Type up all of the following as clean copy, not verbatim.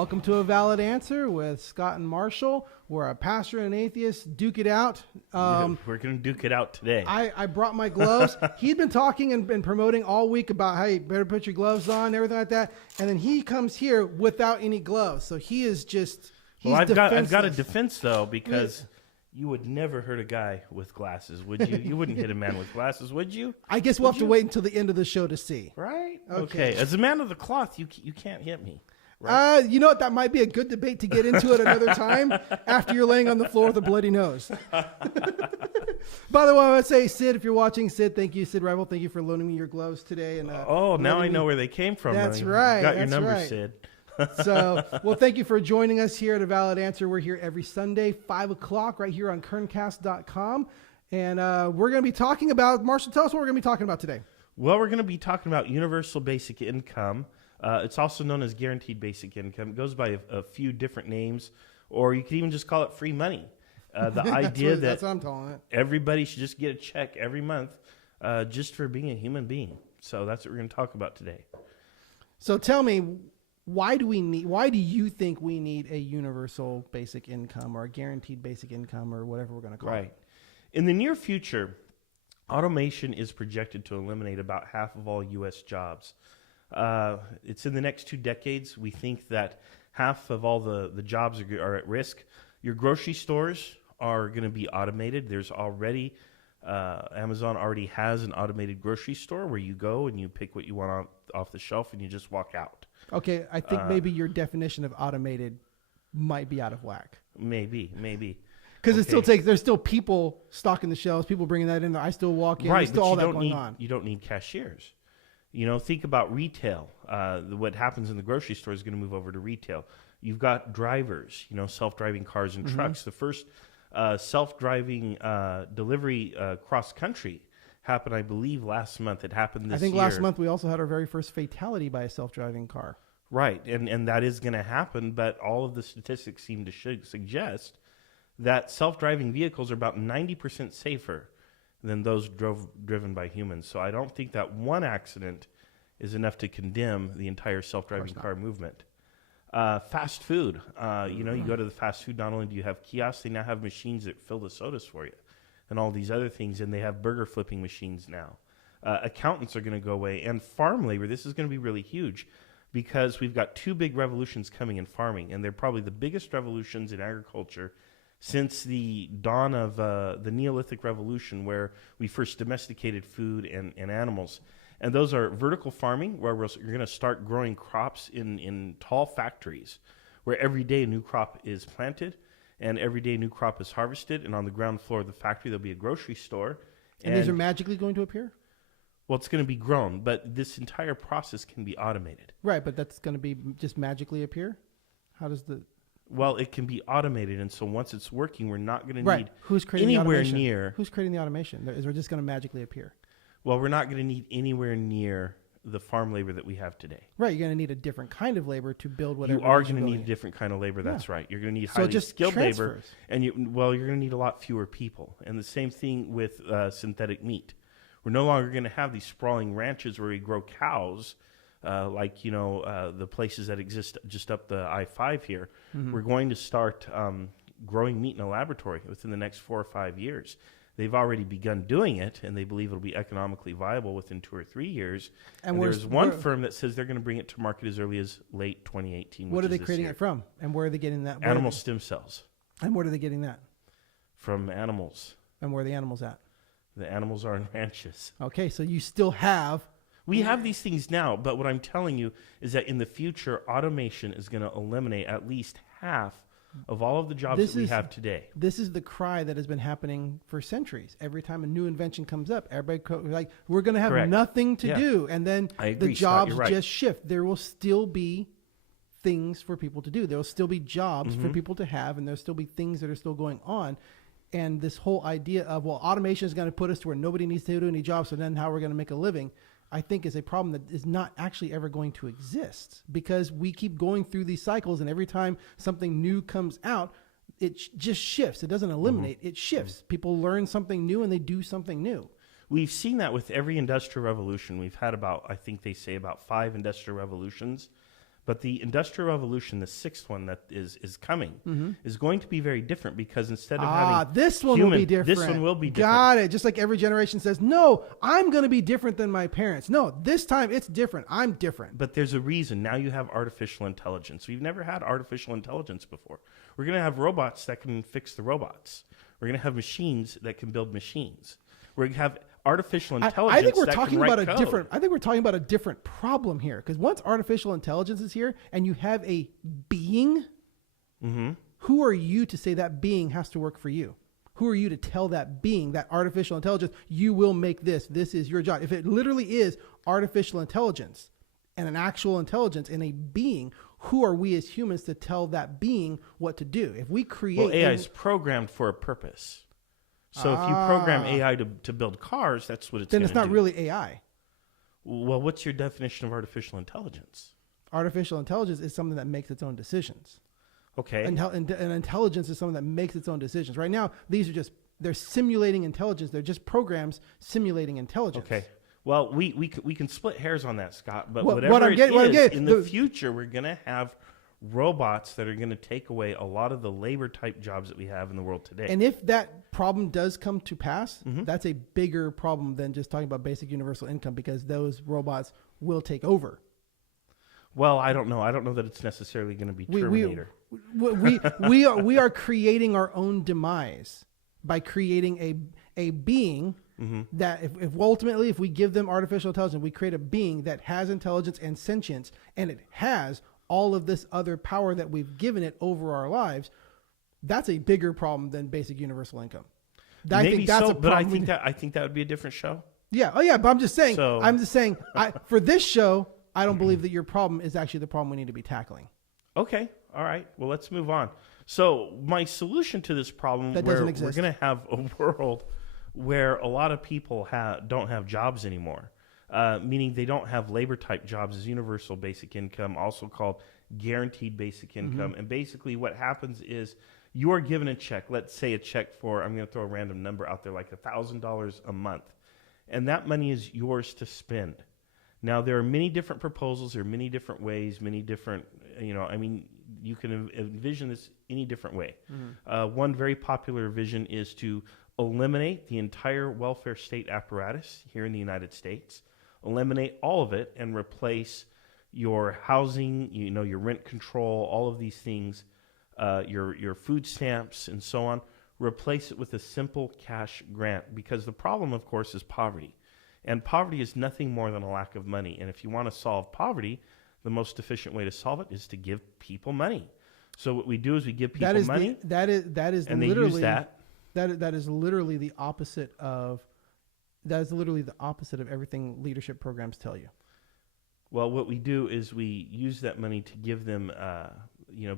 Welcome to A Valid Answer with Scott and Marshall, where a pastor and an atheist duke it out. We're going to duke it out today. I brought my gloves. He'd been talking and been promoting all week about how you better put your gloves on, everything like that. And then he comes here without any gloves. So he is just, he's I've got a defenseless. defense, though, because you would never hurt a guy with glasses, would you? You wouldn't hit a man with glasses, would you? I guess we'll have to wait until the end of the show to see. Right? Okay. As a man of the cloth, you can't hit me. Right? You know what? That might be a good debate to get into at another time after you're laying on the floor with a bloody nose. By the way, I would say, Sid, if you're watching, Sid, thank you. Sid Rival, thank you for loaning me your gloves today. And now I know where they came from. That's right. Got your that's number, right. Sid. So, well, thank you for joining us here at A Valid Answer. We're here every Sunday, 5 o'clock, right here on kerncast.com. And we're going to be talking about, Marshall, tell us what we're going to be talking about today. Well, we're going to be talking about universal basic income. It's also known as guaranteed basic income. It goes by a few different names, or you could even just call it free money. The idea that's what I'm calling it. Everybody should just get a check every month just for being a human being. So that's what we're going to talk about today. So tell me, why do you think we need a universal basic income or a guaranteed basic income or whatever we're going to call it? In the near future, automation is projected to eliminate about half of all U.S. jobs. It's in the next 2 decades. We think that half of all the jobs are at risk. Your grocery stores are going to be automated. There's already, Amazon already has an automated grocery store where you go and you pick what you want off the shelf and you just walk out. Okay, I think maybe your definition of automated might be out of whack. Maybe. Because there's still people stocking the shelves, people bringing that in there. I still walk in. Right, there's still all that going on. You don't need cashiers. Think about retail. What happens in the grocery store is going to move over to retail. You've got drivers, self-driving cars and trucks. The first self-driving delivery cross-country happened, I believe, last month. It happened this year. I think last month we also had our very first fatality by a self-driving car. Right, and that is going to happen, but all of the statistics seem to suggest that self-driving vehicles are about 90% safer than those driven by humans. So I don't think that one accident is enough to condemn the entire self-driving car movement. Fast food. You go to the fast food, not only do you have kiosks, they now have machines that fill the sodas for you and all these other things, and they have burger flipping machines now. Accountants are going to go away, and farm labor, this is going to be really huge because we've got 2 big revolutions coming in farming, and they're probably the biggest revolutions in agriculture since the dawn of the Neolithic Revolution, where we first domesticated food and animals. And those are vertical farming, where you're going to start growing crops in tall factories, where every day a new crop is planted, and every day a new crop is harvested, and on the ground floor of the factory there'll be a grocery store. And these are magically going to appear? Well, it's going to be grown, but this entire process can be automated. Right, but that's going to be just magically appear? How does the... Well, it can be automated, and so once it's working, we're not going to need Who's creating anywhere the automation? near. Who's creating the automation? Is it just going to magically appear? Well, we're not going to need anywhere near the farm labor that we have today. Right, you're going to need a different kind of labor to build whatever. You are going to need a different kind of labor. That's right. You're going to need highly skilled labor, and you're going to need a lot fewer people. And the same thing with synthetic meat. We're no longer going to have these sprawling ranches where we grow cows. The places that exist just up the I-5 here. We're going to start growing meat in a laboratory within the next 4 or 5 years. They've already begun doing it, and they believe it'll be economically viable within 2 or 3 years. And there's one firm that says they're going to bring it to market as early as late 2018. What are they creating it from? And where are they getting that? Animal stem cells. And where are they getting that? From animals. And where are the animals at? The animals are in ranches. Okay, so you still have... We have these things now, but what I'm telling you is that in the future, automation is going to eliminate at least half of all of the jobs that we have today. This is the cry that has been happening for centuries. Every time a new invention comes up, everybody we're going to have nothing to do, and then the jobs just shift. There will still be things for people to do. There will still be jobs for people to have, and there'll still be things that are still going on. And this whole idea of, automation is going to put us to where nobody needs to do any jobs, so then how we're going to make a living, I think is a problem that is not actually ever going to exist, because we keep going through these cycles, and every time something new comes out, it just shifts. It doesn't eliminate, it shifts. People learn something new and they do something new. We've seen that with every industrial revolution. We've had I think they say about 5 industrial revolutions. But the Industrial Revolution, the sixth one that is coming, is going to be very different because instead of having this one will be different. This one will be different. Got it. Just like every generation says, no, I'm going to be different than my parents. No, this time it's different. I'm different. But there's a reason. Now you have artificial intelligence. We've never had artificial intelligence before. We're going to have robots that can fix the robots. We're going to have machines that can build machines. We're going to have artificial intelligence. I think we're that talking can write about a code. different. I think we're talking about a different problem here. Because once artificial intelligence is here, and you have a being, who are you to say that being has to work for you? Who are you to tell that being, that artificial intelligence, you will make this? This is your job. If it literally is artificial intelligence and an actual intelligence in a being, who are we as humans to tell that being what to do? If we create, AI is programmed for a purpose. So if you program AI to build cars, that's what it's going to do. Then it's not really AI. Well, what's your definition of artificial intelligence? Artificial intelligence is something that makes its own decisions. Okay. And intelligence is something that makes its own decisions. Right now, they're simulating intelligence. They're just programs simulating intelligence. Okay. Well, we can split hairs on that, Scott. But in the future, we're going to have robots that are going to take away a lot of the labor type jobs that we have in the world today. And if that problem does come to pass, that's a bigger problem than just talking about basic universal income, because those robots will take over. Well, I don't know. I don't know that it's necessarily going to be Terminator. We are creating our own demise by creating a being that if ultimately, if we give them artificial intelligence, we create a being that has intelligence and sentience, and it has all of this other power that we've given it over our lives. That's a bigger problem than basic universal income. I think that would be a different show. Yeah. Oh yeah. But I'm just saying, for this show, I don't believe that your problem is actually the problem we need to be tackling. Okay. All right. Well, let's move on. So my solution to this problem, where we're going to have a world where a lot of people don't have jobs anymore, meaning they don't have labor type jobs, is universal basic income, also called guaranteed basic income. And basically what happens is you are given a check, let's say a check for, I'm going to throw a random number out there, like $1,000 a month. And that money is yours to spend. Now, there are many different proposals, there are many different ways, many different, you can envision this any different way. One very popular vision is to eliminate the entire welfare state apparatus here in the United States, eliminate all of it, and replace your housing, your rent control, all of these things, your food stamps and so on, replace it with a simple cash grant. Because the problem, of course, is poverty. And poverty is nothing more than a lack of money. And if you want to solve poverty, the most efficient way to solve it is to give people money. So what we do is we give people money. That is and literally, they use that. That is literally the opposite of everything leadership programs tell you. Well, what we do is we use that money to give them,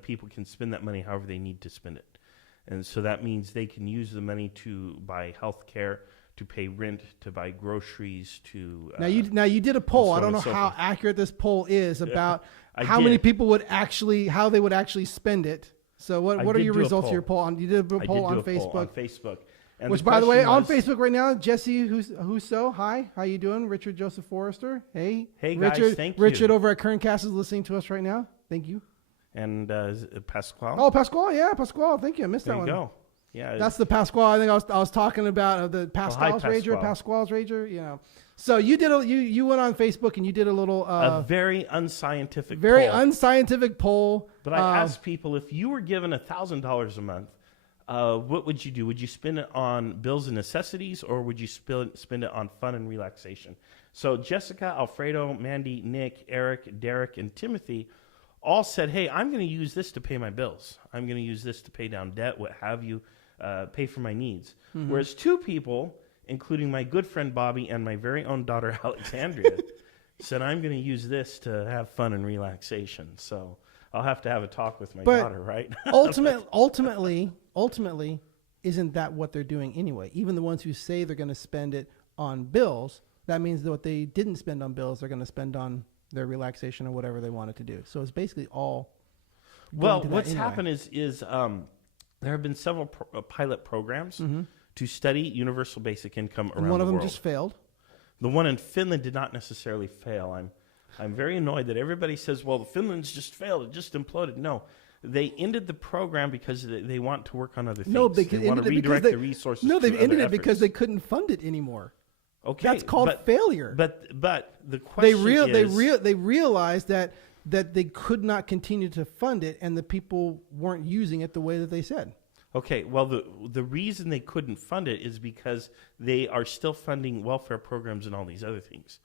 people can spend that money however they need to spend it. And so that means they can use the money to buy health care, to pay rent, to buy groceries, to... Now you did a poll. I don't know how accurate this poll is about how many people would how they would actually spend it. So what are your results of your poll? You did a poll on Facebook. And which, by the way, on Facebook right now, Jesse Husso, hi, how you doing? Richard Joseph Forrester, hey guys, Richard, thank you. Richard over at Kerncast is listening to us right now. Thank you. And Pasquale. Oh, Pasquale, thank you. I missed that one. There you go. Yeah, that's the Pasquale. I think I was talking about the Pascal's Rager. So you did you went on Facebook and you did a little a very unscientific poll. But I asked people, if you were given $1,000 a month, what would you do? Would you spend it on bills and necessities, or would you spend it on fun and relaxation? So Jessica, Alfredo, Mandy, Nick, Eric, Derek, and Timothy all said, hey, I'm going to use this to pay my bills. I'm going to use this to pay down debt, what have you, pay for my needs. Whereas two people, including my good friend Bobby and my very own daughter Alexandria, said, I'm going to use this to have fun and relaxation. So I'll have to have a talk with my daughter, right? ultimately, isn't that what they're doing anyway? Even the ones who say they're going to spend it on bills, that means that what they didn't spend on bills, they're going to spend on their relaxation or whatever they wanted to do. So it's basically all. Well, what's happened is there have been several pilot programs to study universal basic income around the world. And one of them just failed. The one in Finland did not necessarily fail. I'm very annoyed that everybody says, well, Finland's just failed. It just imploded. No, they ended the program because they want to work on other things. No, they want to redirect the resources. No, they've ended it because they couldn't fund it anymore. Okay, that's called failure. But the question they realized that they could not continue to fund it, and the people weren't using it the way that they said. Okay, well, the reason they couldn't fund it is because they are still funding welfare programs and all these other things.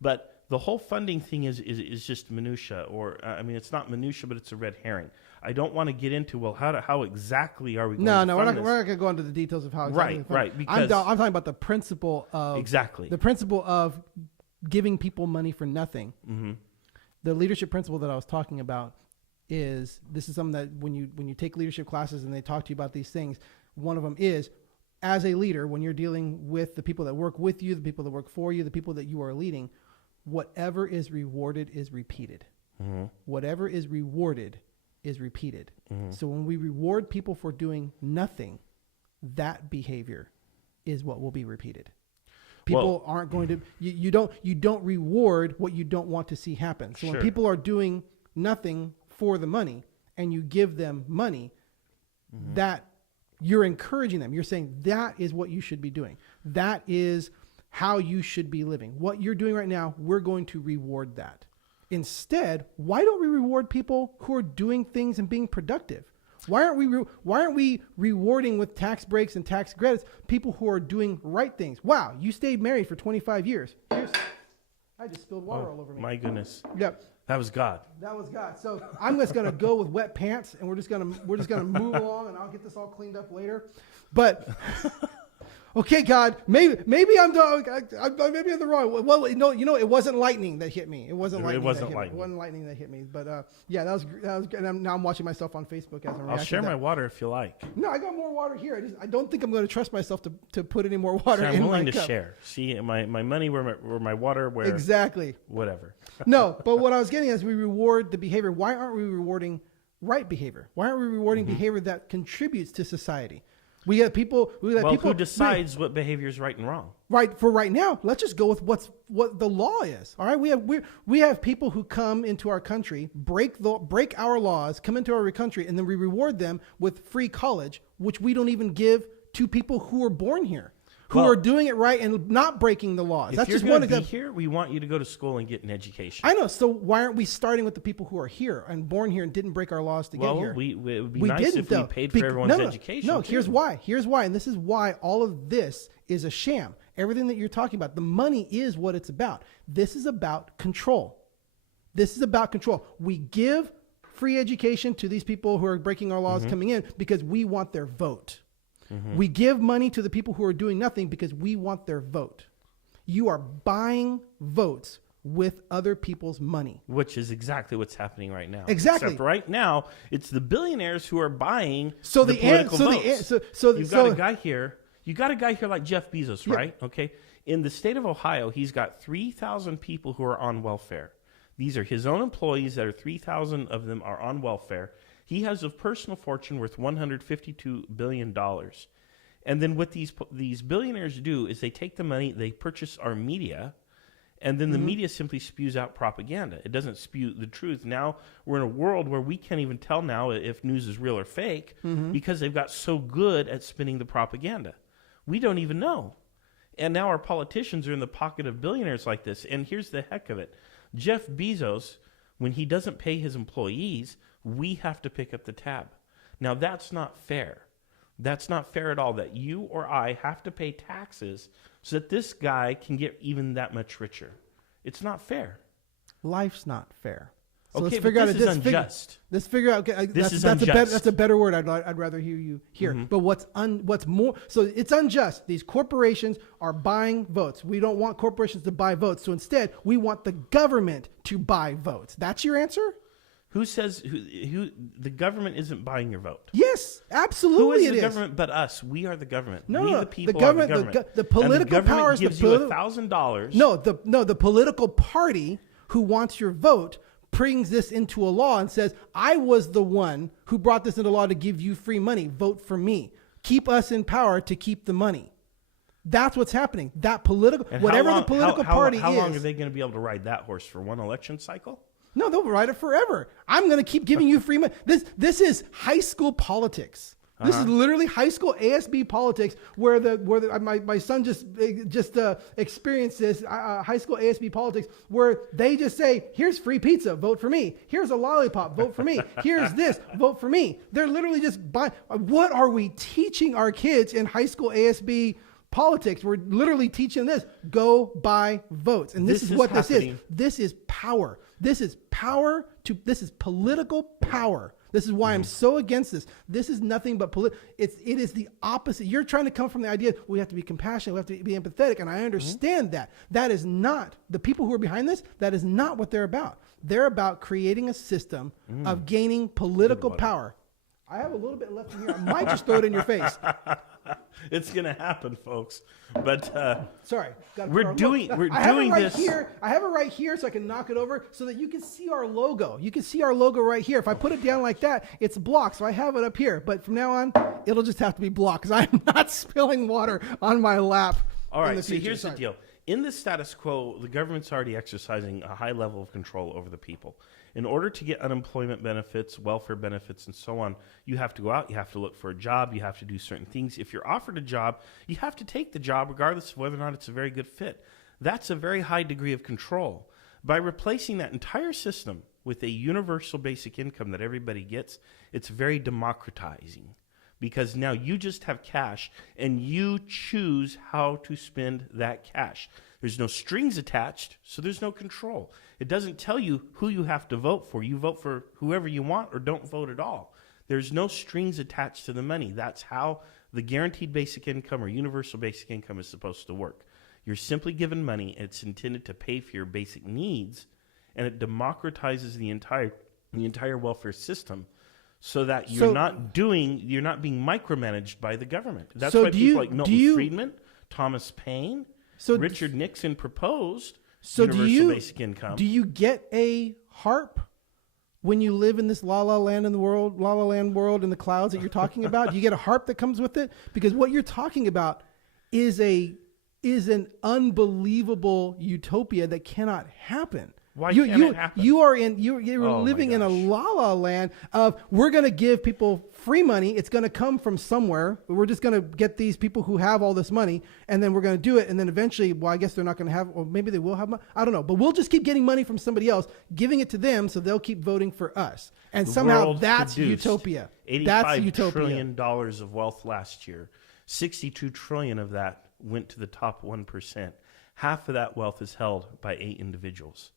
But the whole funding thing is just minutia, or I mean, it's not minutia, but it's a red herring. I don't want to get into how exactly are we going to fund we're not going to go into the details of how exactly right because I'm talking about the principle of the principle of giving people money for nothing. Mm-hmm. The leadership principle that I was talking about is something that when you take leadership classes and they talk to you about these things, one of them is, as a leader, when you're dealing with the people that work with you, the people that work for you, the people that you are leading, whatever is rewarded is repeated. Mm-hmm. Whatever is rewarded is repeated. Mm-hmm. So when we reward people for doing nothing, that behavior is what will be repeated. People aren't going to, you don't reward what you don't want to see happen. So when people are doing nothing for the money and you give them money, mm-hmm. that you're encouraging them. You're saying that is what you should be doing. That is how you should be living. What you're doing right now, we're going to reward that. Instead, why don't we reward people who are doing things and being productive? Why aren't we rewarding with tax breaks and tax credits people who are doing right things? Wow, you stayed married for 25 years. I just spilled water all over me. My goodness. Yep. That was God. That was God. So I'm just gonna go with wet pants, and we're just gonna move along, and I'll get this all cleaned up later. But okay, God, maybe I'm the wrong. Well, it wasn't lightning that hit me. It wasn't lightning. It wasn't lightning that hit me. But yeah, that was. And now I'm watching myself on Facebook as I'm reacting. I'll share my water if you like. No, I got more water here. I don't think I'm going to trust myself to put any more water in my cup. I'm willing to share. See, my money where my water where exactly. Whatever. No, but what I was getting is we reward the behavior. Why aren't we rewarding right behavior? Why aren't we rewarding mm-hmm. behavior that contributes to society? We have people. Who decides what behavior is right and wrong? Right. For right now, let's just go with what the law is. All right. We have people who come into our country, break our laws, come into our country, and then we reward them with free college, which we don't even give to people who are born here, who are doing it right and not breaking the laws. That's just one example. Here, we want you to go to school and get an education. I know. So why aren't we starting with the people who are here and born here and didn't break our laws to get here? It would be nice if we paid for everyone's education. No, here's why. And this is why all of this is a sham. Everything that you're talking about, the money is what it's about. This is about control. We give free education to these people who are breaking our laws mm-hmm. coming in because we want their vote. Mm-hmm. We give money to the people who are doing nothing because we want their vote. You are buying votes with other people's money. Which is exactly what's happening right now. Exactly. Except right now, it's the billionaires who are buying the political votes. You've got a guy here. You got a guy here like Jeff Bezos, yeah. right? Okay. In the state of Ohio, he's got 3,000 people who are on welfare. These are his own employees that are 3,000 of them are on welfare. He has a personal fortune worth $152 billion. And then what these billionaires do is they take the money, they purchase our media, and then the mm-hmm. media simply spews out propaganda. It doesn't spew the truth. Now we're in a world where we can't even tell now if news is real or fake mm-hmm. because they've got so good at spinning the propaganda. We don't even know. And now our politicians are in the pocket of billionaires like this. And here's the heck of it. Jeff Bezos, when he doesn't pay his employees, we have to pick up the tab. Now, that's not fair. That's not fair at all that you or I have to pay taxes so that this guy can get even that much richer. It's not fair. Life's not fair. So okay, let's figure out this is unjust. Let's figure out. Okay, that's a better word. I'd rather hear you here. Mm-hmm. But what's more? So it's unjust. These corporations are buying votes. We don't want corporations to buy votes. So instead, we want the government to buy votes. That's your answer? Who says who the government isn't buying your vote? Yes, absolutely. Who is the government but us? We are the government. No, the people the government, are the government. The political powers gives you $1,000. No, the political party who wants your vote brings this into a law and says, I was the one who brought this into law to give you free money. Vote for me. Keep us in power to keep the money. That's what's happening. That political, and whatever the political party is. How long are they going to be able to ride that horse for one election cycle? No, they'll ride it forever. I'm going to keep giving you free money. This is high school politics. This is literally high school ASB politics, where my son just experienced this high school ASB politics, where they just say, "Here's free pizza, vote for me. Here's a lollipop, vote for me. Here's this, vote for me." They're literally just buying. What are we teaching our kids in high school ASB politics? We're literally teaching this: go buy votes, and this is what happening. This is power. This is power. This is political power. This is why I'm so against this. This is nothing but it is the opposite. You're trying to come from the idea we have to be compassionate, we have to be empathetic, and I understand that. That is not the people who are behind this. That is not what they're about. They're about creating a system of gaining political power. I have a little bit left in here. I might just throw it in your face. It's gonna happen, folks. But sorry, we're doing this here. I have it right here, so I can knock it over so that you can see our logo. You can see our logo right here. If I put it down like that, it's blocked. So I have it up here. But from now on, it'll just have to be blocked because I'm not spilling water on my lap. All right. So here's the deal. In the status quo, the government's already exercising a high level of control over the people. In order to get unemployment benefits, welfare benefits, and so on, you have to go out, you have to look for a job, you have to do certain things. If you're offered a job, you have to take the job regardless of whether or not it's a very good fit. That's a very high degree of control. By replacing that entire system with a universal basic income that everybody gets, it's very democratizing. Because now you just have cash and you choose how to spend that cash. There's no strings attached, so there's no control. It doesn't tell you who you have to vote for. You vote for whoever you want or don't vote at all. There's no strings attached to the money. That's how the guaranteed basic income or universal basic income is supposed to work. You're simply given money. It's intended to pay for your basic needs, and it democratizes the entire welfare system. So that you're not being micromanaged by the government. That's why people like Milton Friedman, Thomas Paine, Richard Nixon proposed universal basic income. Do you get a harp when you live in this la la land world in the clouds that you're talking about? Do you get a harp that comes with it? Because what you're talking about is an unbelievable utopia that cannot happen. Why can't it happen? You're living in a la-la land of, we're going to give people free money. It's going to come from somewhere. We're just going to get these people who have all this money, and then we're going to do it. And then eventually, well, I guess they're not going to have, or maybe they will have money. I don't know. But we'll just keep getting money from somebody else, giving it to them so they'll keep voting for us. And somehow that's utopia. $85 trillion of wealth last year. $62 trillion of that went to the top 1%. Half of that wealth is held by 8 individuals.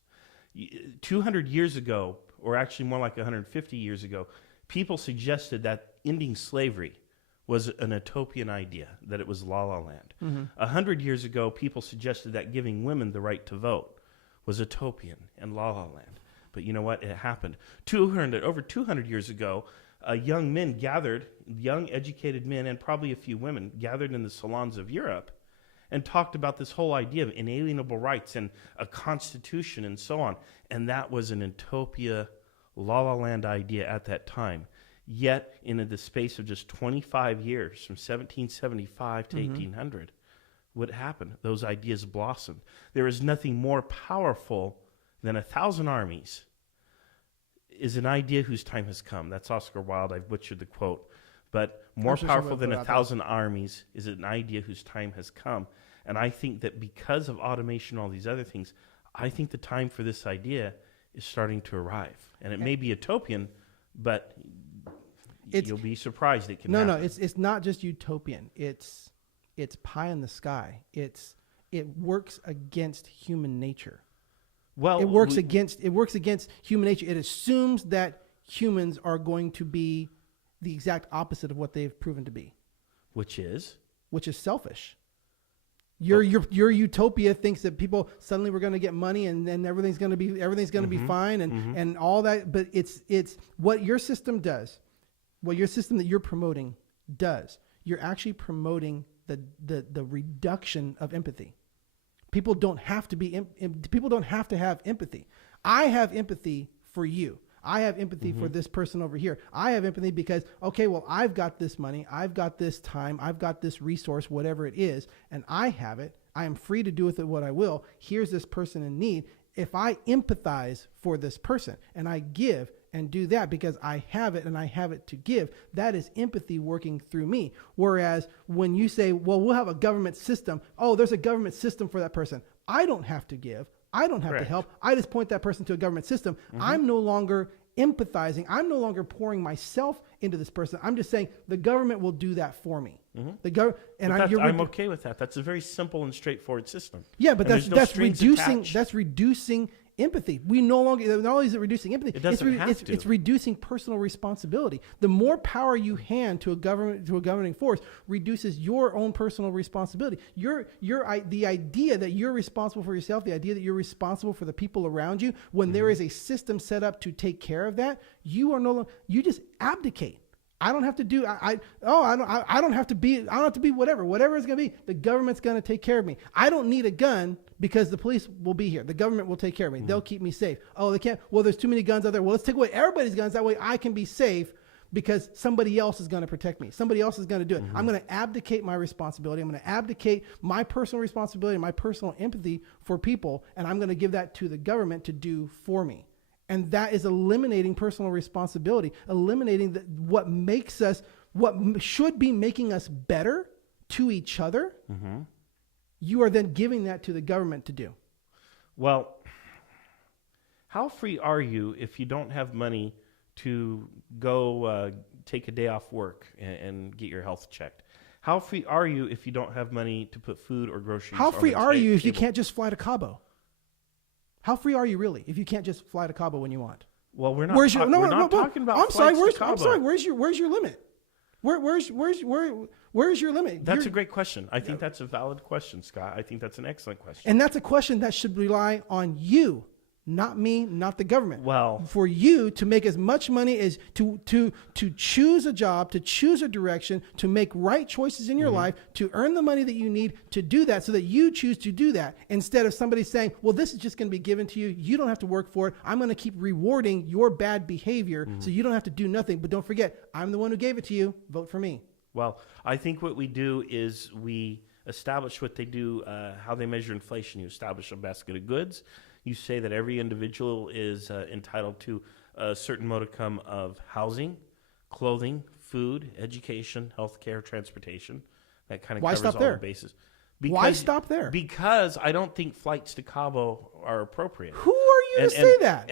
200 years ago, or actually more like 150 years ago, people suggested that ending slavery was an utopian idea, that it was la la land. 100 years ago, people suggested that giving women the right to vote was utopian and la la land. But you know what? It happened. Over 200 years ago, young educated men, and probably a few women, gathered in the salons of Europe and talked about this whole idea of inalienable rights and a constitution and so on. And that was an utopia, la-la land idea at that time. Yet, in the space of just 25 years, from 1775 to 1800, what happened? Those ideas blossomed. There is nothing more powerful than 1,000 armies is an idea whose time has come. That's Oscar Wilde. I've butchered the quote. But more powerful than 1,000 armies is an idea whose time has come. And I think that because of automation and all these other things, I think the time for this idea is starting to arrive. And it may be utopian, but you'll be surprised it can happen. No, it's not just utopian. It's pie in the sky. It works against human nature. Well, it works against human nature. It assumes that humans are going to be the exact opposite of what they've proven to be, which is selfish. Your utopia thinks that people suddenly we're going to get money and then everything's going to be fine and all that. But it's what your system does, what your system that you're promoting does. You're actually promoting the reduction of empathy. People don't have to have empathy. I have empathy for you. I have empathy for this person over here. I have empathy because, okay, well, I've got this money, I've got this time, I've got this resource, whatever it is, and I have it. I am free to do with it what I will. Here's this person in need. If I empathize for this person and I give and do that because I have it and I have it to give, that is empathy working through me. Whereas when you say, well, we'll have a government system. Oh, there's a government system for that person. I don't have to give. I don't have to help. I just point that person to a government system. I'm no longer empathizing. I'm no longer pouring myself into this person. I'm just saying the government will do that for me. I'm okay with that. That's a very simple and straightforward system. Yeah, but that's reducing empathy. We no longer, not only is it reducing empathy, it's reducing personal responsibility. The more power you hand to a governing force reduces your own personal responsibility. The idea that you're responsible for yourself, the idea that you're responsible for the people around you, when there is a system set up to take care of that, you just abdicate. I don't have to do. I don't have to be whatever it's gonna be. The government's gonna take care of me. I don't need a gun because the police will be here. The government will take care of me. They'll keep me safe. Oh, they can't. Well, there's too many guns out there. Well, let's take away everybody's guns. That way, I can be safe because somebody else is gonna protect me. Somebody else is gonna do it. I'm gonna abdicate my responsibility. I'm gonna abdicate my personal responsibility, my personal empathy for people, and I'm gonna give that to the government to do for me. And that is eliminating personal responsibility, eliminating what should be making us better to each other. You are then giving that to the government to do. Well, how free are you if you don't have money to go take a day off work and get your health checked? How free are you if you don't have money to put food or groceries on the table? How free are you if you can't just fly to Cabo? How free are you really if you can't just fly to Cabo when you want? Well, we're not talking about flights to Cabo. I'm sorry. Where's your limit? Where's your limit? That's a great question. I think that's a valid question, Scott. I think that's an excellent question. And that's a question that should rely on you, not me, not the government. Well, for you to make as much money as to choose a job, to choose a direction, to make right choices in your life, to earn the money that you need to do that, so that you choose to do that instead of somebody saying, well, this is just going to be given to you. You don't have to work for it. I'm going to keep rewarding your bad behavior so you don't have to do nothing. But don't forget, I'm the one who gave it to you. Vote for me. Well, I think what we do is we establish what they do, how they measure inflation. You establish a basket of goods. You say that every individual is entitled to a certain modicum of housing, clothing, food, education, healthcare, transportation. That kind of covers all the bases. Why stop there? Because I don't think flights to Cabo are appropriate. Who are you to say that?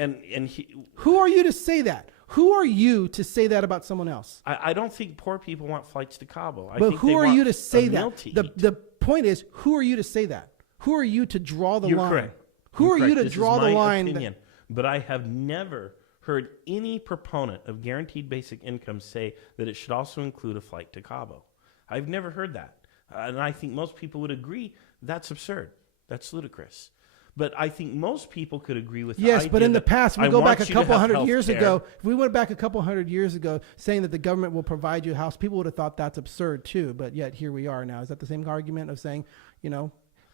Who are you to say that? Who are you to say that about someone else? I don't think poor people want flights to Cabo. But who are you to say that? The point is, who are you to say that? Who are you to draw the line? You're correct. Who are you to draw the line? Opinion, but I have never heard any proponent of guaranteed basic income say that it should also include a flight to Cabo. I've never heard that. And I think most people would agree that's absurd. That's ludicrous. But I think most people could agree with yes, but in the past, we go back a couple hundred years ago. If we went back a couple hundred years ago saying that the government will provide you a house, people would have thought that's absurd too. But yet here we are now. Is that the same argument of saying,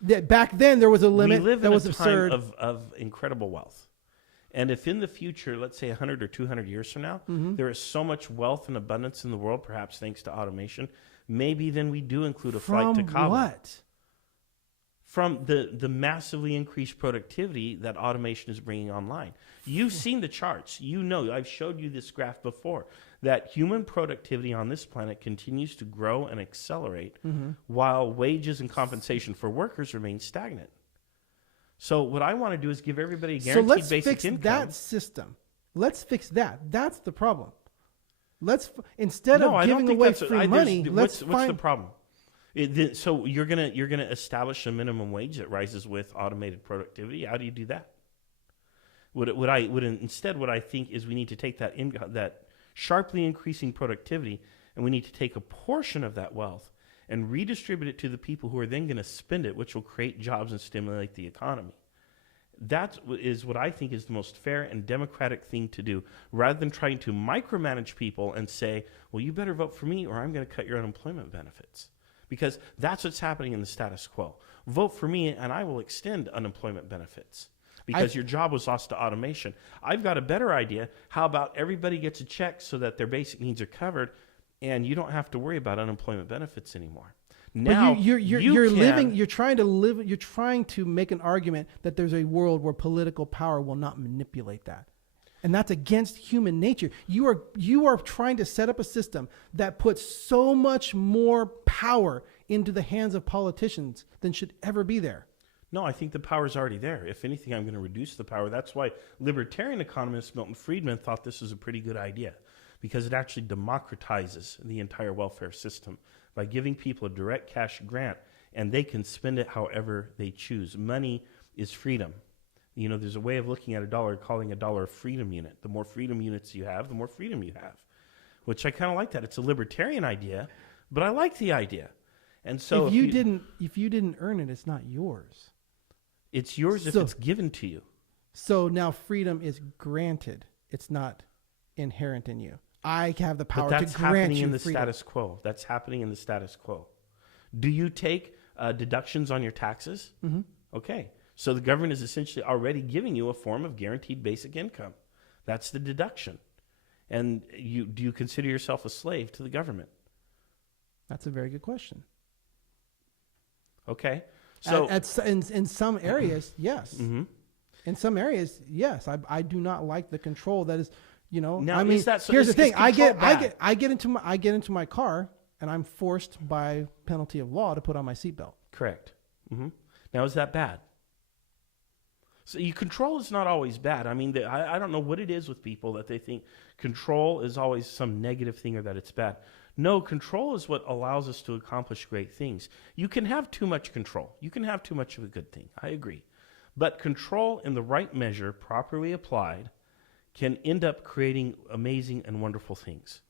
that back then there was a limit that was absurd? We live in a time of incredible wealth. And if in the future, let's say 100 or 200 years from now, there is so much wealth and abundance in the world, perhaps thanks to automation, maybe then we do include a flight to Cabo. From what? From the massively increased productivity that automation is bringing online. You've seen the charts. I've showed you this graph before, that human productivity on this planet continues to grow and accelerate while wages and compensation for workers remain stagnant. So what I want to do is give everybody a guaranteed basic income. So let's fix that system. Let's fix that. That's the problem. Instead of giving away free money, what's the problem? So you're gonna establish a minimum wage that rises with automated productivity. How do you do that? What I think is we need to take that sharply increasing productivity, and we need to take a portion of that wealth and redistribute it to the people who are then going to spend it, which will create jobs and stimulate the economy. That is what I think is the most fair and democratic thing to do, rather than trying to micromanage people and say, well, you better vote for me or I'm going to cut your unemployment benefits. Because that's what's happening in the status quo. Vote for me and I will extend unemployment benefits. because your job was lost to automation. I've got a better idea. How about everybody gets a check so that their basic needs are covered, and you don't have to worry about unemployment benefits anymore. Now but you're trying to make an argument that there's a world where political power will not manipulate that. And that's against human nature. You are trying to set up a system that puts so much more power into the hands of politicians than should ever be there. No, I think the power's already there. If anything, I'm going to reduce the power. That's why libertarian economist Milton Friedman thought this was a pretty good idea, because it actually democratizes the entire welfare system by giving people a direct cash grant, and they can spend it however they choose. Money is freedom. You know, there's a way of looking at a dollar, calling a dollar a freedom unit. The more freedom units you have, the more freedom you have, which I kind of like that. It's a libertarian idea, but I like the idea. And so if you didn't earn it, it's not yours. It's yours if it's given to you. So now freedom is granted. It's not inherent in you. I have the power to grant you freedom. But that's happening in the status quo. That's happening in the status quo. Do you take deductions on your taxes? Mm-hmm. Okay. So the government is essentially already giving you a form of guaranteed basic income. That's the deduction. And do you consider yourself a slave to the government? That's a very good question. Okay. So in some areas, yes. Mm-hmm. In some areas, yes. I do not like the control that is, Now, I mean, here's the thing. I get into my car and I'm forced by penalty of law to put on my seatbelt. Correct. Mm-hmm. Now, is that bad? So control is not always bad. I mean, I don't know what it is with people that they think control is always some negative thing or that it's bad. No, control is what allows us to accomplish great things. You can have too much control. You can have too much of a good thing. I agree. But control in the right measure, properly applied, can end up creating amazing and wonderful things.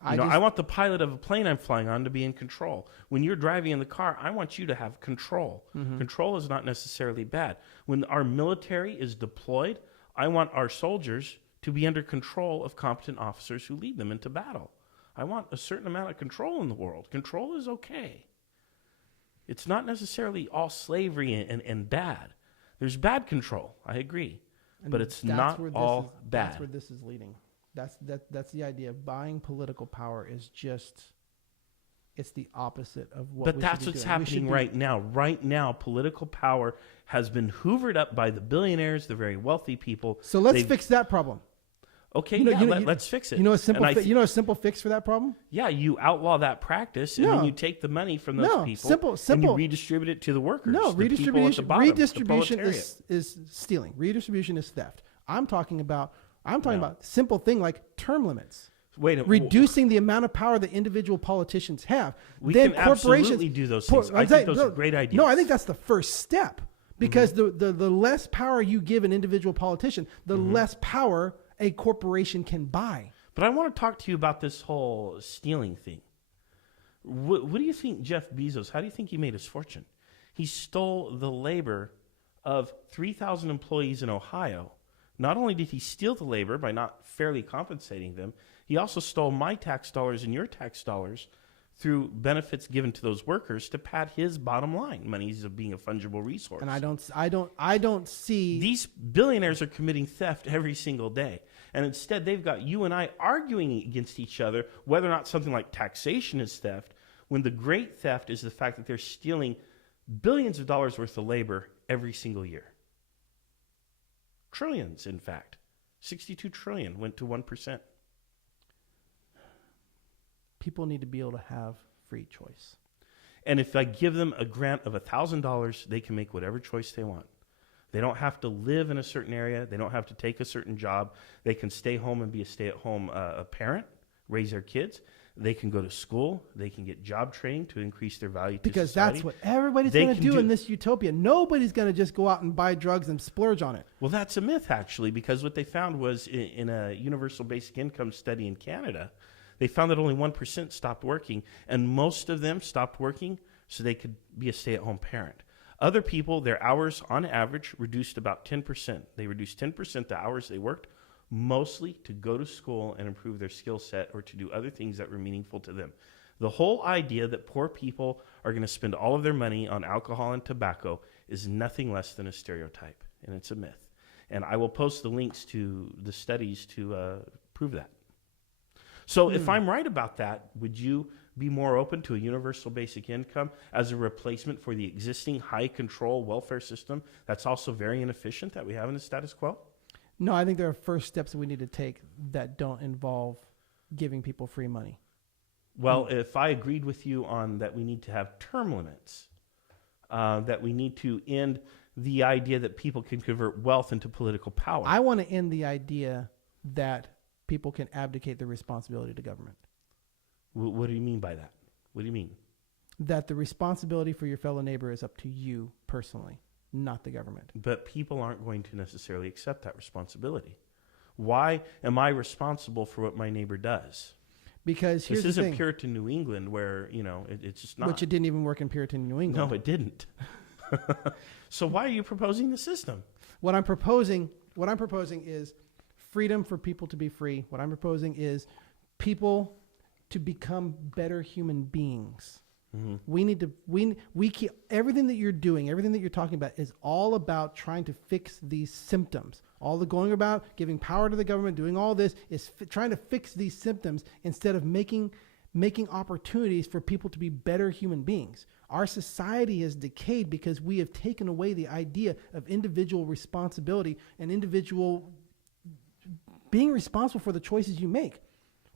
I want the pilot of a plane I'm flying on to be in control. When you're driving in the car, I want you to have control. Mm-hmm. Control is not necessarily bad. When our military is deployed, I want our soldiers to be under control of competent officers who lead them into battle. I want a certain amount of control in the world. Control is okay. It's not necessarily all slavery and bad. There's bad control, I agree. But it's not all bad. That's where this is leading. That's the idea of buying political power is just, it's the opposite of what. But that's what's happening right now. Right now, political power has been hoovered up by the billionaires, the very wealthy people. So let's fix that problem. Okay, let's fix it. You know a simple fix for that problem? Yeah, you outlaw that practice, and then you take the money from those people and you redistribute it to the workers. No, redistribution is stealing. Redistribution is theft. I'm talking about simple thing like term limits. Reducing the amount of power that individual politicians have. We can absolutely do those things. I think those are great ideas. No, I think that's the first step, because the less power you give an individual politician, the less power a corporation can buy. But I want to talk to you about this whole stealing thing. What do you think Jeff Bezos, how do you think he made his fortune? He stole the labor of 3,000 employees in Ohio. Not only did he steal the labor by not fairly compensating them, he also stole my tax dollars and your tax dollars through benefits given to those workers to pad his bottom line. Money's being a fungible resource. And I don't see these billionaires are committing theft every single day. And instead they've got you and I arguing against each other whether or not something like taxation is theft, when the great theft is the fact that they're stealing billions of dollars worth of labor every single year. Trillions, in fact. 62 trillion went to 1%. People need to be able to have free choice. And if I give them a grant of $1,000, they can make whatever choice they want. They don't have to live in a certain area. They don't have to take a certain job. They can stay home and be a stay-at-home parent, raise their kids. They can go to school. They can get job training to increase their value to because society. That's what everybody's going to do in this utopia. Nobody's going to just go out and buy drugs and splurge on it. Well, that's a myth, actually, because what they found was in a universal basic income study in Canada, they found that only 1% stopped working, and most of them stopped working so they could be a stay-at-home parent. Other people, their hours on average reduced about 10%. They reduced 10% the hours they worked, mostly to go to school and improve their skill set or to do other things that were meaningful to them. The whole idea that poor people are going to spend all of their money on alcohol and tobacco is nothing less than a stereotype, and it's a myth. And I will post the links to the studies to prove that. So if I'm right about that, would you be more open to a universal basic income as a replacement for the existing high control welfare system that's also very inefficient that we have in the status quo? No, I think there are first steps that we need to take that don't involve giving people free money. Well, if I agreed with you on that we need to have term limits, that we need to end the idea that people can convert wealth into political power. I want to end the idea that people can abdicate their responsibility to government. What do you mean by that? What do you mean? That the responsibility for your fellow neighbor is up to you personally, not the government. But people aren't going to necessarily accept that responsibility. Why am I responsible for what my neighbor does? Because here's this the isn't thing. Puritan New England where, it's just not. Which it didn't even work in Puritan New England. No, it didn't. So why are you proposing the system? What I'm proposing is freedom for people to be free. What I'm proposing is people to become better human beings. Mm-hmm. We keep everything that you're doing, everything that you're talking about is all about trying to fix these symptoms. All the going about giving power to the government, doing all this is trying to fix these symptoms instead of making opportunities for people to be better human beings. Our society has decayed because we have taken away the idea of individual responsibility and individual being responsible for the choices you make.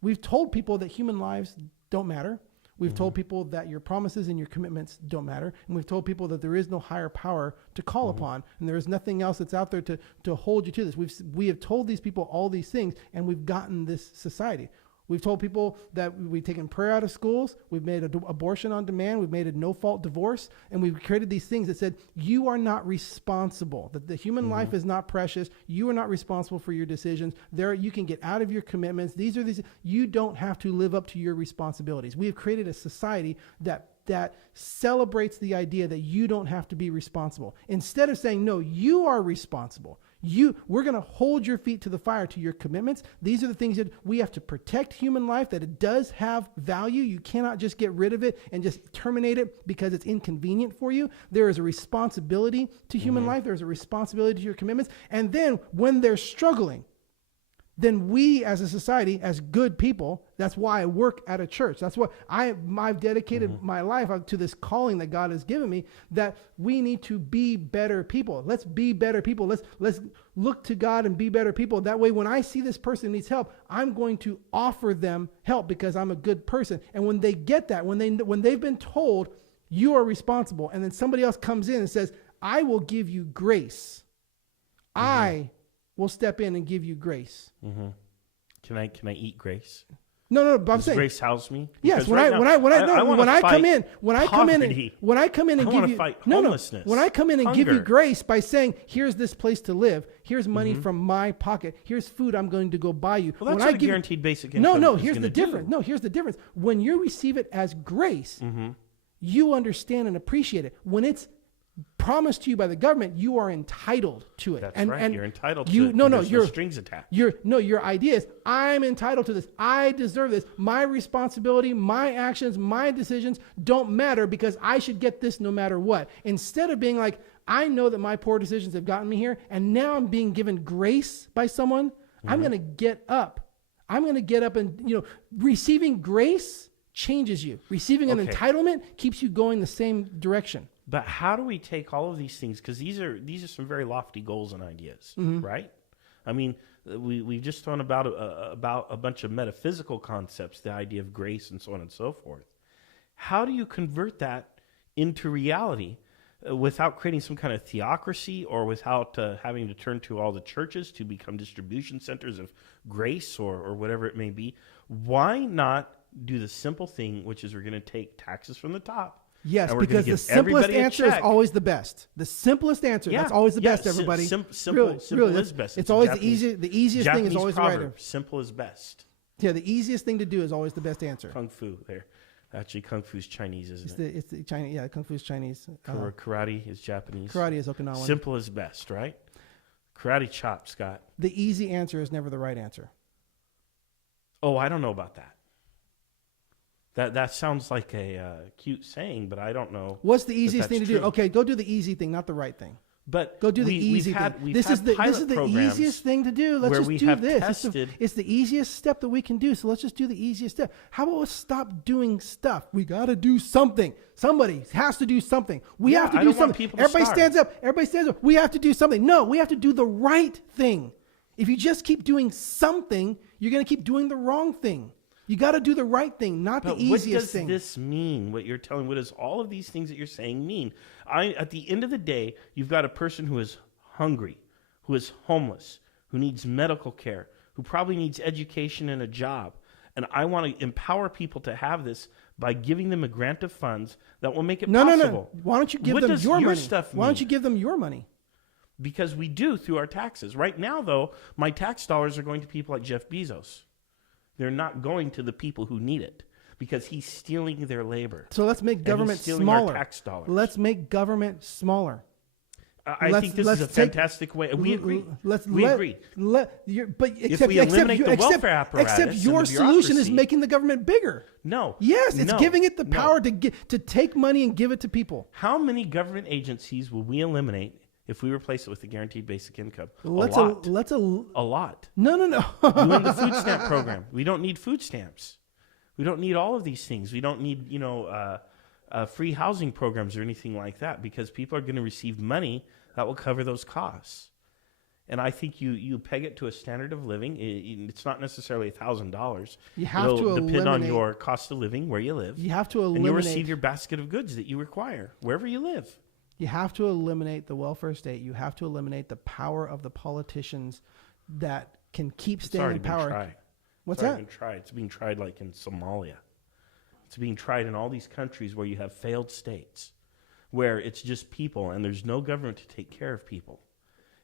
We've told people that human lives don't matter. We've told people that your promises and your commitments don't matter. And we've told people that there is no higher power to call upon. And there is nothing else that's out there to hold you to this. We have told these people all these things, and we've gotten this society. We've told people that we've taken prayer out of schools. We've made abortion on demand. We've made a no-fault divorce. And we've created these things that said, you are not responsible, that the human life is not precious. You are not responsible for your decisions. You can get out of your commitments. You don't have to live up to your responsibilities. We have created a society that celebrates the idea that you don't have to be responsible. Instead of saying, no, you are responsible. We're going to hold your feet to the fire to your commitments. These are the things that we have to protect human life, that it does have value. You cannot just get rid of it and just terminate it because it's inconvenient for you. There is a responsibility to human life. There's a responsibility to your commitments. And then when they're struggling, then we as a society, as good people, that's why I work at a church. That's what I've dedicated my life to this calling that God has given me, that we need to be better people. Let's be better people. Let's look to God and be better people. That way, when I see this person needs help, I'm going to offer them help because I'm a good person. And when they get that, when they've been told you are responsible, and then somebody else comes in and says, I will give you grace. I will step in and give you grace. Mm-hmm. Can I eat grace? No, but I'm saying grace house me? Yes, when I come in and give you homelessness. When I come in and hunger. Give you grace by saying, here's this place to live, here's money from my pocket, here's food I'm going to go buy you. Well, that's what a guaranteed basic income. No, here's the difference. No, here's the difference. When you receive it as grace, you understand and appreciate it. When it's promised to you by the government, you are entitled to it. That's right. You're entitled to it. No strings attached. Your idea is, I'm entitled to this. I deserve this. My responsibility, my actions, my decisions don't matter because I should get this no matter what. Instead of being like, I know that my poor decisions have gotten me here, and now I'm being given grace by someone. I'm going to get up. And receiving grace changes you. Receiving an entitlement keeps you going the same direction. But how do we take all of these things? Because these are some very lofty goals and ideas, right? I mean, we've just thrown about a bunch of metaphysical concepts, the idea of grace and so on and so forth. How do you convert that into reality without creating some kind of theocracy or without having to turn to all the churches to become distribution centers of grace or whatever it may be? Why not do the simple thing, which is we're going to take taxes from the top? Yes, because the simplest answer is always the best. The simplest answer, that's always the best, everybody. Simple is best. It's always the easiest thing is always proverb, the right. Simple is best. Yeah, the easiest thing to do is always the best answer. Kung Fu there. Actually, Kung Fu's Chinese, isn't it? It's the Chinese, yeah, Kung Fu's Chinese. Karate is Japanese. Karate is Okinawan. Simple is best, right? Karate chop, Scott. The easy answer is never the right answer. Oh, I don't know about that. That sounds like a cute saying, but I don't know. What's the easiest thing to do? Okay, go do the easy thing, not the right thing. But go do the easy thing. This is the easiest thing to do. Let's just do this. It's the easiest step that we can do. So let's just do the easiest step. How about we stop doing stuff? We got to do something. Somebody has to do something. We have to do something. Everybody stands up. Everybody stands up. We have to do something. No, we have to do the right thing. If you just keep doing something, you're going to keep doing the wrong thing. You got to do the right thing, not the easiest thing. What does this mean? What you're telling? What does all of these things that you're saying mean? At the end of the day, you've got a person who is hungry, who is homeless, who needs medical care, who probably needs education and a job. And I want to empower people to have this by giving them a grant of funds that will make it possible. No. Why don't you give them your money? Why don't you give them your money? Because we do through our taxes. Right now, though, my tax dollars are going to people like Jeff Bezos. They're not going to the people who need it because he's stealing their labor. So let's make government smaller. Tax dollars. Let's make government smaller. I think this is a fantastic way. We agree. We agree. If we eliminate the welfare apparatus, except your solution is making the government bigger. No. Yes, it's giving it the power to take money and give it to people. How many government agencies will we eliminate if we replace it with the guaranteed basic income? A lot. No. Doing the food stamp program. We don't need food stamps. We don't need all of these things. We don't need, free housing programs or anything like that because people are going to receive money that will cover those costs. And I think you peg it to a standard of living. It's not necessarily $1,000. It'll depend on your cost of living, where you live. You have to eliminate. And you'll receive your basket of goods that you require, wherever you live. You have to eliminate the welfare state. You have to eliminate the power of the politicians that can keep staying in power. Tried. What's that? Been tried. It's being tried like in Somalia. It's being tried in all these countries where you have failed states, where it's just people and there's no government to take care of people.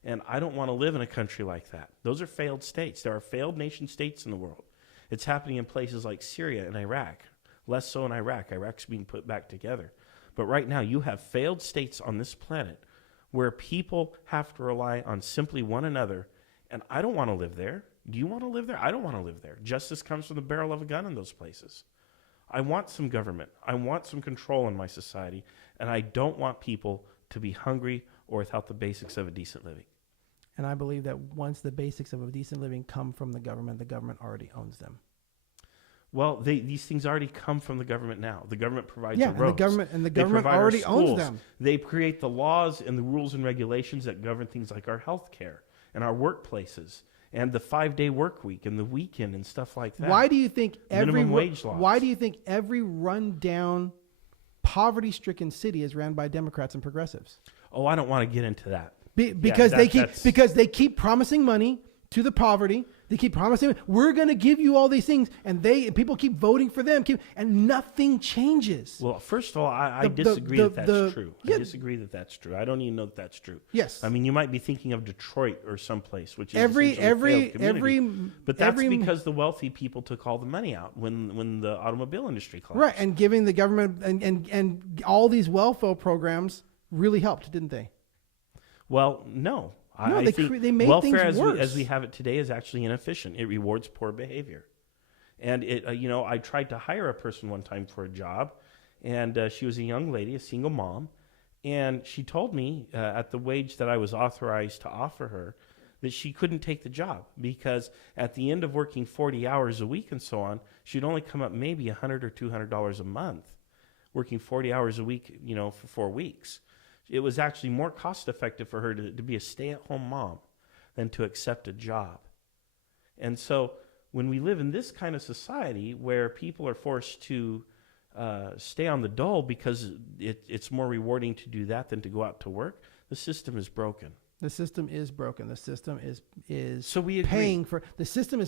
And I don't want to live in a country like that. Those are failed states. There are failed nation states in the world. It's happening in places like Syria and Iraq. Less so in Iraq. Iraq's being put back together. But right now, you have failed states on this planet where people have to rely on simply one another. And I don't want to live there. Do you want to live there? I don't want to live there. Justice comes from the barrel of a gun in those places. I want some government. I want some control in my society. And I don't want people to be hungry or without the basics of a decent living. And I believe that once the basics of a decent living come from the government already owns them. Well, these things already come from the government now. The government provides the roads. And the government already owns them. They create the laws and the rules and regulations that govern things like our health care and our workplaces and the 5-day work week and the weekend and stuff like that. Why do you think minimum wage laws? Why do you think every rundown, poverty-stricken city is ran by Democrats and progressives? Oh, I don't want to get into that. Because they keep promising money to the poverty. They keep promising, we're going to give you all these things, and people keep voting for them, and nothing changes. Well, first of all, I disagree that that's true. Yeah. I disagree that that's true. I don't even know that that's true. Yes. I mean, you might be thinking of Detroit or someplace, which is but that's because the wealthy people took all the money out when the automobile industry collapsed. Right, and giving the government and all these welfare programs really helped, didn't they? Well, no. I think they made welfare things worse. as we have it today is actually inefficient. It rewards poor behavior. And I tried to hire a person one time for a job, and she was a young lady, a single mom, and she told me at the wage that I was authorized to offer her that she couldn't take the job because at the end of working 40 hours a week and so on, she'd only come up maybe $100 or $200 a month, working 40 hours a week, for 4 weeks. It was actually more cost effective for her to be a stay-at-home mom than to accept a job. And so when we live in this kind of society where people are forced to stay on the dole because it's more rewarding to do that than to go out to work, the system is broken. The system is broken. The system is so we agree.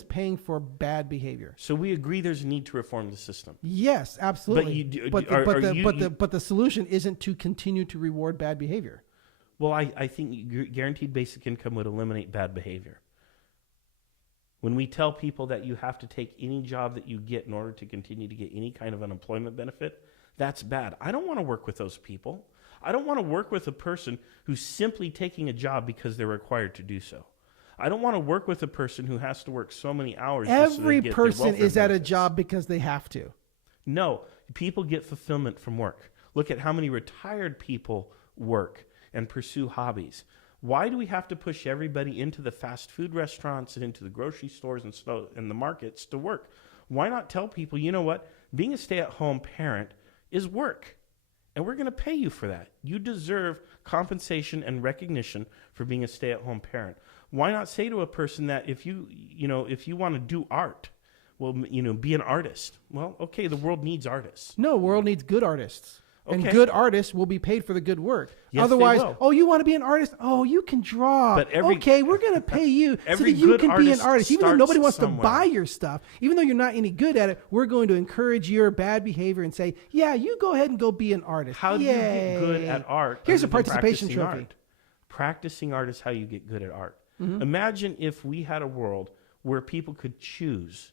paying for bad behavior. So we agree there's a need to reform the system. Yes, absolutely. But the solution isn't to continue to reward bad behavior. Well, I think guaranteed basic income would eliminate bad behavior. When we tell people that you have to take any job that you get in order to continue to get any kind of unemployment benefit, that's bad. I don't want to work with those people. I don't want to work with a person who's simply taking a job because they're required to do so. I don't want to work with a person who has to work so many hours. Every person is at a job because they have to. No, people get fulfillment from work. Look at how many retired people work and pursue hobbies? Why do we have to push everybody into the fast food restaurants and into the grocery stores and the markets to work? Why not tell people, you know what? Being a stay-at-home parent is work, and we're going to pay you for that. You deserve compensation and recognition for being a stay-at-home parent. Why not say to a person that if you want to do art, well, be an artist. Well, okay, the world needs artists. No, the world needs good artists. Okay. And good artists will be paid for the good work. Yes, otherwise, oh, you want to be an artist? Oh, you can draw. But okay, we're going to pay you so that you can be an artist. Even though nobody wants to buy your stuff, even though you're not any good at it, we're going to encourage your bad behavior and say, yeah, you go ahead and go be an artist. How do you get good at art? Here's a participation trophy. Art? Practicing art is how you get good at art. Mm-hmm. Imagine if we had a world where people could choose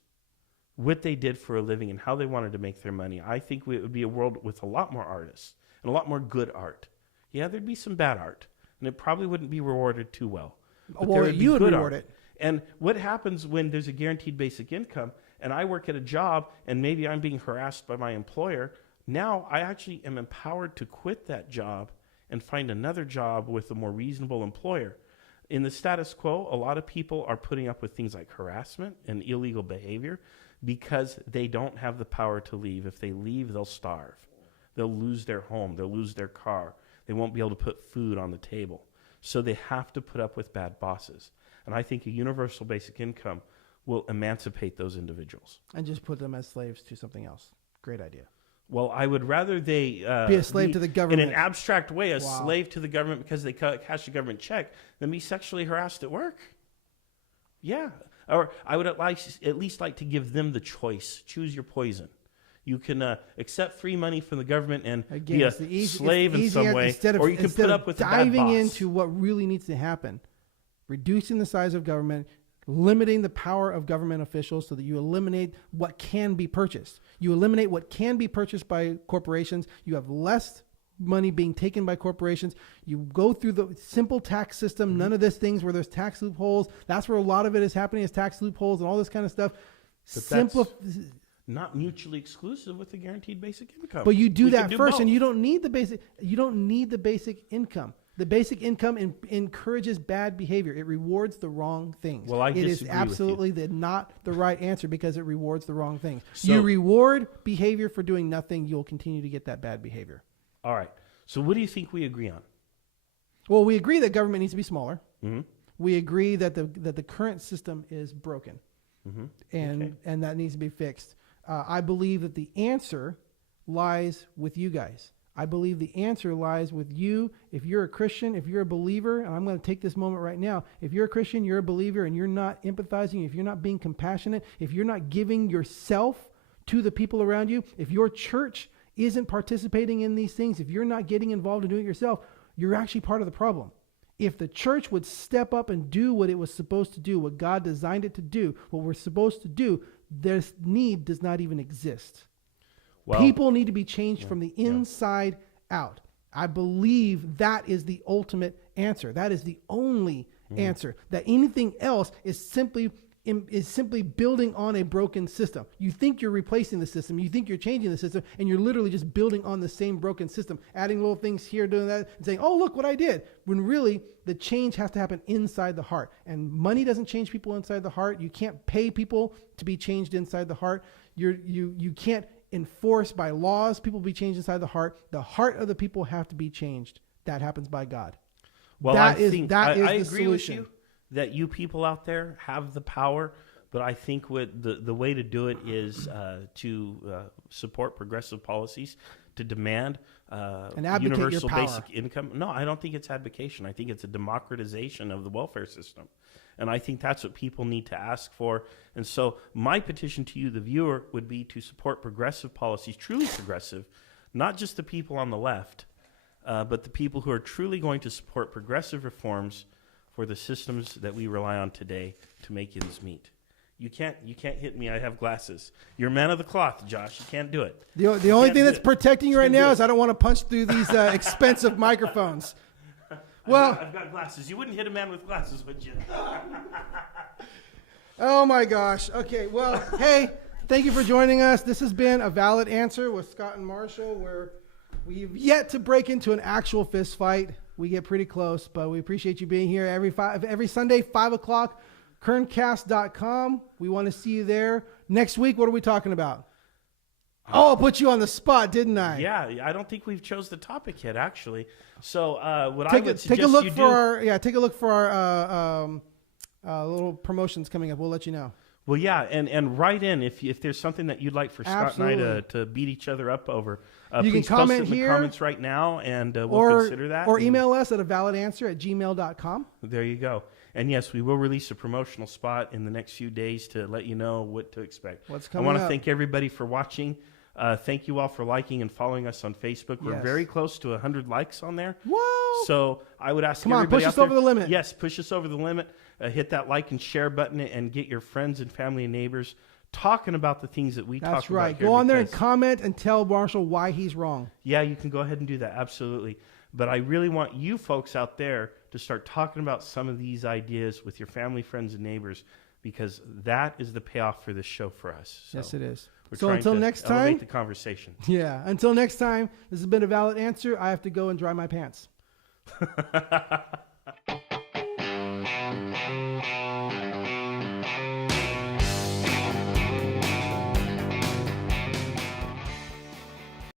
what they did for a living and how they wanted to make their money. I think it would be a world with a lot more artists and a lot more good art. Yeah, there'd be some bad art, and it probably wouldn't be rewarded too well. But well, you would reward it. And what happens when there's a guaranteed basic income and I work at a job and maybe I'm being harassed by my employer? Now I actually am empowered to quit that job and find another job with a more reasonable employer. In the status quo, a lot of people are putting up with things like harassment and illegal behavior because they don't have the power to leave. If they leave, they'll starve. They'll lose their home. They'll lose their car. They won't be able to put food on the table. So they have to put up with bad bosses. And I think a universal basic income will emancipate those individuals. And just put them as slaves to something else. Great idea. Well, I would rather they be a slave to the government. In an abstract way, a slave to the government because they cash a government check than be sexually harassed at work. Yeah. Or I would at least like to give them the choice. Choose your poison. You can accept free money from the government and be a slave in some way, or you can put up with a bad boss. Diving into what really needs to happen, reducing the size of government, limiting the power of government officials so that you eliminate what can be purchased. You eliminate what can be purchased by corporations. You have less money being taken by corporations. You go through the simple tax system. Mm-hmm. None of this things where there's tax loopholes. That's where a lot of it is happening, is tax loopholes and all this kind of stuff. That's not mutually exclusive with the guaranteed basic income. But you do that first, and you don't need the basic. You don't need the basic income. The basic income encourages bad behavior. It rewards the wrong things. Well, I disagree with you. It is absolutely not the right answer because it rewards the wrong things. So, you reward behavior for doing nothing, you'll continue to get that bad behavior. All right. So what do you think we agree on? Well, we agree that government needs to be smaller. Mm-hmm. We agree that the current system is broken, mm-hmm. and that needs to be fixed. I believe that the answer lies with you guys. I believe the answer lies with you. If you're a Christian, if you're a believer, and I'm going to take this moment right now. If you're a Christian, you're a believer, and you're not empathizing, if you're not being compassionate, if you're not giving yourself to the people around you, if your church isn't participating in these things, if you're not getting involved in doing it yourself, you're actually part of the problem. If the church would step up and do what it was supposed to do, what God designed it to do, what we're supposed to do, this need does not even exist. Well, people need to be changed from the inside out. I believe that is the ultimate answer. That is the only answer. That anything else is simply building on a broken system. You think you're replacing the system. You think you're changing the system, and you're literally just building on the same broken system, adding little things here, doing that, and saying, oh, look what I did. When really the change has to happen inside the heart. And money doesn't change people inside the heart. You can't pay people to be changed inside the heart. You can't enforce by laws people be changed inside the heart. The heart of the people have to be changed. That happens by God. Well, I agree the solution. With you that you people out there have the power, but I think what the way to do it is to support progressive policies, to demand universal basic income. No, I don't think it's advocation. I think it's a democratization of the welfare system. And I think that's what people need to ask for. And so my petition to you, the viewer, would be to support progressive policies, truly progressive, not just the people on the left, but the people who are truly going to support progressive reforms for the systems that we rely on today to make ends meet. You can't hit me. I have glasses. You're a man of the cloth, Josh. You can't do it. The only thing that's protecting you right now is I don't want to punch through these expensive microphones. Well, I've got glasses. You wouldn't hit a man with glasses, would you? Oh my gosh. Okay. Well, hey, thank you for joining us. This has been A Valid Answer with Scott and Marshall, where we've yet to break into an actual fist fight. We get pretty close, but we appreciate you being here every Sunday, 5 o'clock, kerncast.com. We want to see you there. Next week, what are we talking about? Oh, I put you on the spot, didn't I? Yeah, I don't think we've chose the topic yet, actually. So what I would suggest take a look you for do... take a look for our little promotions coming up. We'll let you know. Well, yeah, and write in if there's something that you'd like for Scott and I to beat each other up over. You please can comment post it in here, the comments right now, and we'll consider that. Or email us at avalidanswer@gmail.com. There you go. And yes, we will release a promotional spot in the next few days to let you know what to expect. What's coming I want to up. thank everybody for watching. Thank you all for liking and following us on Facebook. We're very close to 100 likes on there. Whoa! So I would ask everybody push us out there, over the limit. Yes, push us over the limit. Hit that like and share button and get your friends and family and neighbors talking about the things that we talk about. That's right. Here Go on there and comment and tell Marshall why he's wrong. Yeah, you can go ahead and do that. Absolutely. But I really want you folks out there to start talking about some of these ideas with your family, friends, and neighbors, because that is the payoff for this show for us. So yes, it is. So until next time, elevate the conversation. Yeah. Until next time, this has been A Valid Answer. I have to go and dry my pants.